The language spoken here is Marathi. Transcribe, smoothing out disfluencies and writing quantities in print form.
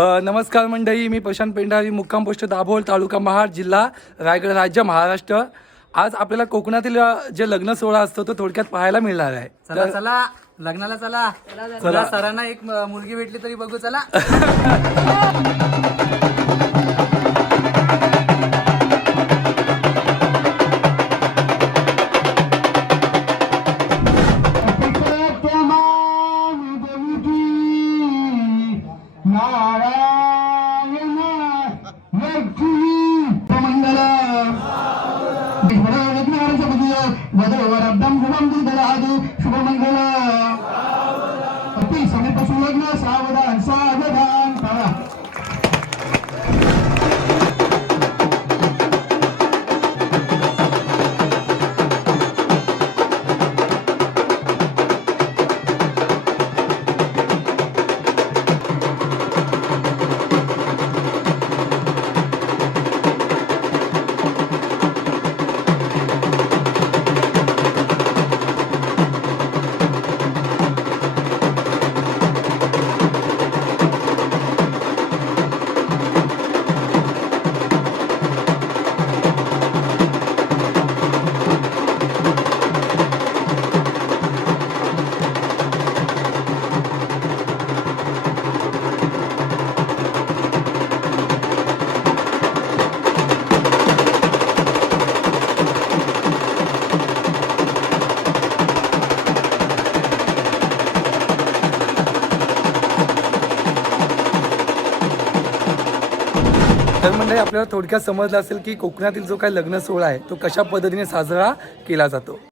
नमस्कार मंडळी, मी प्रशांत पेंढारी, मुक्काम पोस्ट दाभोळ, तालुका महाड, जिल्हा रायगड, राज्य महाराष्ट्र. आज आपल्याला कोकणातील जे लग्न सोहळा असतो तो थोडक्यात पाहायला मिळणार आहे. चला चला लग्नाला चला. चला सरांना एक मुलगी भेटली तरी बघू चला. सावधान सावधान तर मंडळी, आपल्याला थोडक्यात समजलं असेल की कोकणातील जो काही लग्न सोहळा आहे तो कशा पद्धतीने साजरा केला जातो.